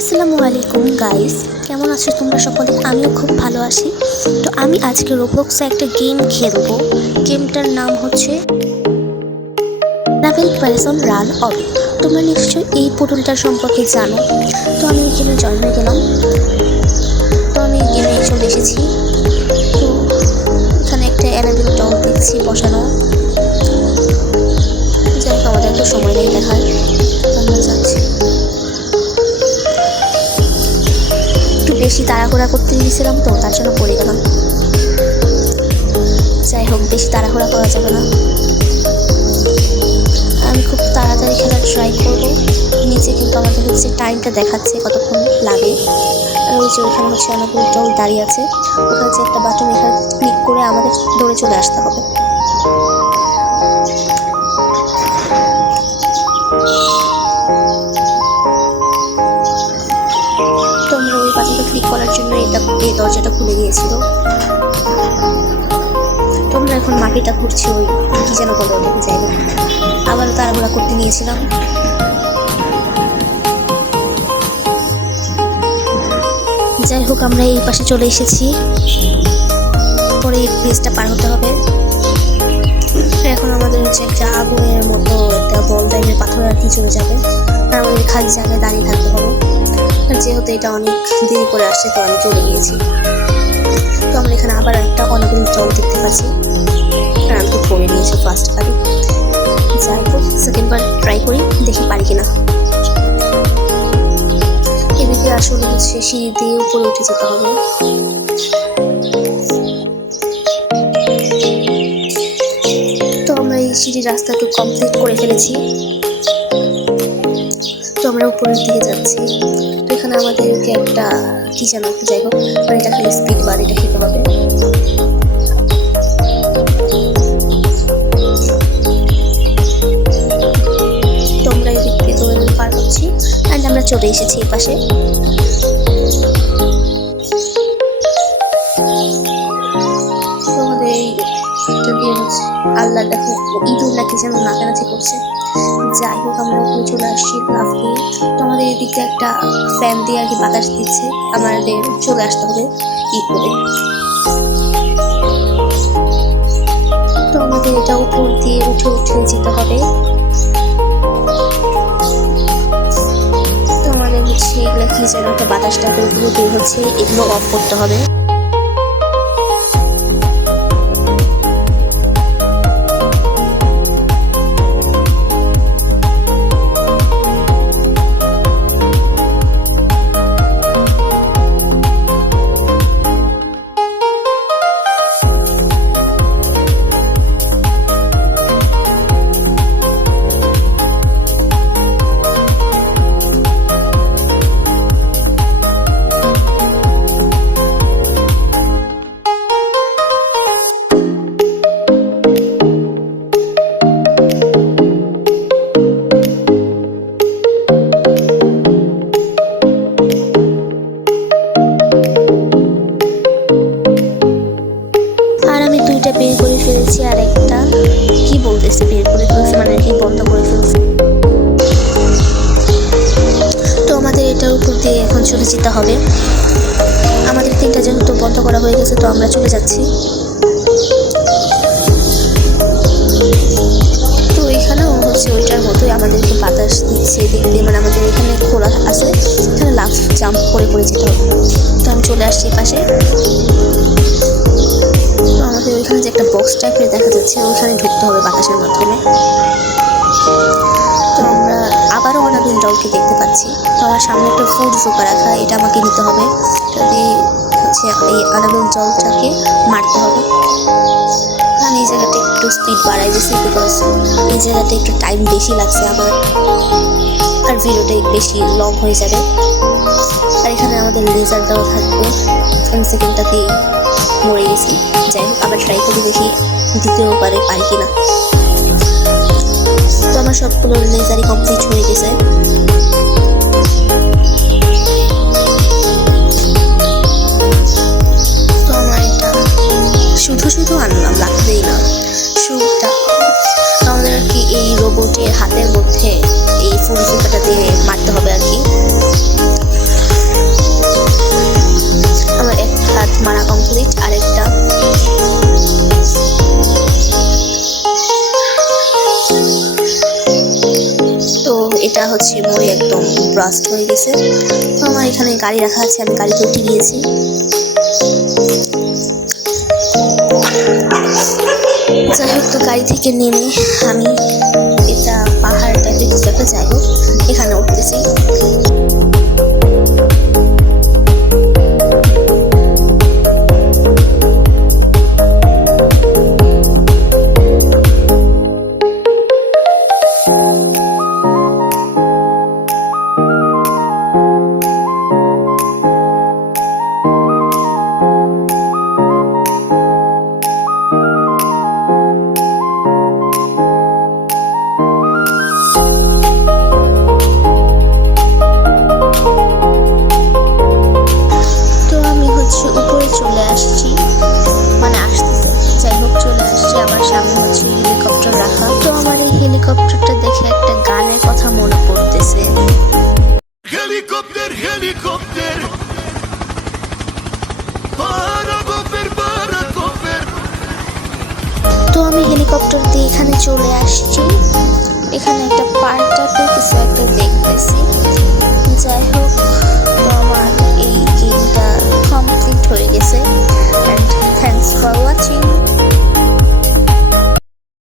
আসসালামু আলাইকুম গাইস, কেমন আছো তোমরা সকলে? আমিও খুব ভালো আছি। তো আমি আজকে রোবলক্সে একটা গেম খেলবো। গেমটার নাম হচ্ছে অ্যানাবেল পারসন রান অবি। তোমরা নিশ্চয়ই এই পুতুলটার সম্পর্কে জানো। তো আমি এই গেমে জয়েন হয়ে গেলাম। তো আমি গেমে চলে এসেছি। তো এখানে একটা অ্যানাবেল ডল দেখছি বসানো। যাই হোক, আমাদের একটু সময় নেই দেখার, আমরা যাচ্ছি। বেশি তাড়াহুড়া করতে গিয়েছিলাম তো তার জন্য পড়ে গেলাম। যাই হোক, বেশি তাড়াহুড়া করা যাবে না। আমি খুব তাড়াতাড়ি খেলার ট্রাই করব। নিচে কিন্তু আমাদের হচ্ছে টাইমটা দেখাচ্ছে কতক্ষণ লাগে। আর ওই যে ওইখানে হচ্ছে অনেকগুলো ডল দাঁড়িয়ে আছে। ওখানে যে একটা বাটন, এখানে ক্লিক করে আমাদের দৌড়ে চলে আসতে হবে। তো আমরা ওই বাটনটা ক্লিক করার জন্য এই দরজাটা খুলে গিয়েছিল। তো আমরা এখন মাটিটা ঘুরছি, ওই কি যেন বলে ওটাকে, যাই না, আবারও তাড়াহুড়া করতে নিয়েছিলাম। যাই হোক, আমরা এই পাশে চলে এসেছি। পরে এই ব্রিজটা পার হতে হবে। এখন আমাদের হচ্ছে একটা আগুনের মতো একটা বল টাইপের পাথর আর কি চলে যাবে, আর আমাদের খালি জায়গায় দাঁড়িয়ে থাকতে হবে। আর যেহেতু এটা অনেক দেরি করে আসছে, তো আমি চলে গিয়েছি। তো আমরা এখানে আবার একটা অনেকগুলো জল দেখতে পাচ্ছি, আর আমি তো পড়ে নিয়েছি ফার্স্ট বারে। যাই হোক, সেকেন্ডবার ট্রাই করি, দেখি পারি কিনা। এদিকে আসলে হচ্ছে সিঁড়ি দিয়ে উপরে উঠে যেতে হবে। তো আমরা এই সিঁড়ির রাস্তাটা কমপ্লিট করে ফেলেছি। তো আমরা উপরের দিকে যাচ্ছি। তো এখানে আমাদেরকে একটা কি যেন, যাই হোক, মানে এটা খালি স্পিড বার, এটা খেতে হবে। তো আমরা এই দিক থেকে দৌড়ে পার করছি, অ্যান্ড আমরা চলে এসেছি এই পাশে। তো আমাদের এই হচ্ছে আল্লাহ দেখো ইঁদুর নাকি যেন নাচানাচি করছে। যাই হোক, আমরা উপরে চলে আসছি লাফ দিয়ে। তো আমাদের এদিকে একটা ফ্যান দিয়ে আর কি বাতাস দিচ্ছে, আমাদের চলে আসতে হবে ই করে। তো আমাদের এটা উপর দিয়ে উঠে উঠে যেতে হবে। তো আমাদের হচ্ছে এগুলো কি যেন একটা বাতাসটা এগুলো বের হচ্ছে, এগুলো অফ করতে হবে। বের করে ফেলেছি, আর একটা কি বলতেছে বের করে ফেলছি, মানে কি বন্ধ করে ফেলছি। তো আমাদের এটার উপর দিয়ে এখন চলে যেতে হবে। আমাদের তিনটা যেহেতু বন্ধ করা হয়ে গেছে, তো আমরা চলে যাচ্ছি। তো এখানেও হচ্ছে ওইটার মতোই আমাদেরকে বাতাস দিচ্ছে দিক দিয়ে, মানে আমাদের এখানে খোলা আছে, এখানে লাফ জাম্প করে করে যেতে হবে। তো আমি চলে আসছি পাশে। তো আমাদের ওইখানে যে একটা বক্স টাইপের দেখা যাচ্ছে, ওইখানে ঢুকতে হবে বাতাসের মাধ্যমে। তো আমরা আবারও অনাবিল ডলকে দেখতে পাচ্ছি। তো আমার সামনে একটা ফুড জোকা রাখা, এটা আমাকে নিতে হবে। যদি হচ্ছে এই অনাবিল জলটাকে মারতে হবে। আমি এই জায়গাটা একটু স্পিড বাড়াই দিয়েছি, বিকজ এই জায়গাটা একটু টাইম বেশি লাগছে আমার, আর ভিডিওটা বেশি লং হয়ে যাবে। আর এখানে আমাদের লেজার দেওয়া থাকবে। আমি সেকেন্ডটাতে মরে গেছি। যাই হোক, আবার ট্রাই করে দেখি দিতেও পারি কিনা। তো আমার সবগুলো লেজারই কমপ্লিট হয়ে গেছে। তো আমার এটা শুধু আনলাম, লাগবেই না শুটা। আমাদের আর কি এই রোবটের হাতের মধ্যে এই ফুল জুতাটা দিয়ে মারতে হবে আর কি। ব্রাস্ট হয়ে গেছে। তো আমার এখানে গাড়ি রাখা আছে, আমি গাড়িতে উঠে গিয়েছি। যাই হোক, তো গাড়ি থেকে নেমে আমি এটা পাহাড় টাইপের কিছু একটা, যাই হোক এখানে উঠতেছি। উপরে চলে আসছি, মানে আসতেছে, যাই হোক চলে আসছি। আমার সামনে হচ্ছে হেলিকপ্টার রাখা। তো আমার এই হেলিকপ্টারটা দেখে একটা গানের কথা মনে পড়তেছে। হেলিকপ্টার হেলিকপ্টার পারাগোপের পারাগোপের। তো আমি হেলিকপ্টার দিয়ে এখানে চলে আসছি। এখানে একটা পার্ক টাইপের কিছু একটা দেখতেছি।